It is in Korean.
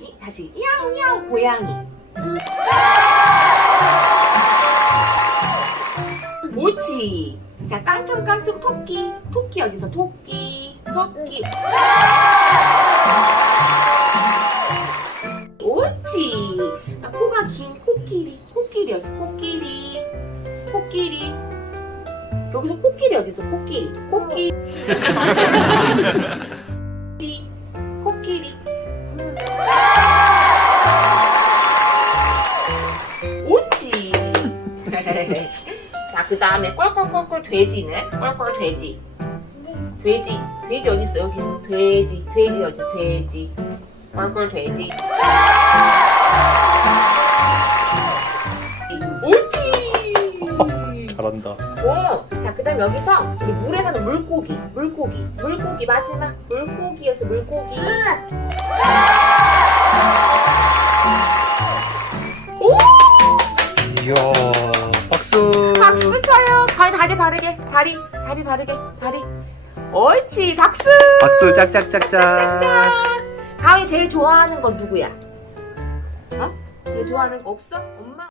이, 다시. 야옹야옹 고양이. 옳지? 자 깡총깡총 토끼. 토끼 어디서? 토끼 토끼. 옳지? 자, 코가 긴 코끼리. 코끼리였어 코끼리. 코끼리. 여기서 코끼리 어디서? 코끼리. 코끼리 자, 그 다음에 꼴꼴꼴꼴 돼지는 꼴꼴 돼지. 돼지, 돼지 어디 있어? 여기 있어. 돼지, 돼지 어디? 돼지. 꼴꼴 돼지. 옳지. 잘한다. 오, 자, 그다음 여기서 우리 물에 사는 물고기, 물고기, 물고기 마지막 물고기여서 물고기. 오, 이야. 박수 쳐요. 다리 다리 바르게, 다리 다리 바르게, 다리. 옳지, 박수. 박수 짝짝짝짝. 짝짝. 가은이 제일 좋아하는 건 누구야? 어? 제일 좋아하는 거 없어? 엄마?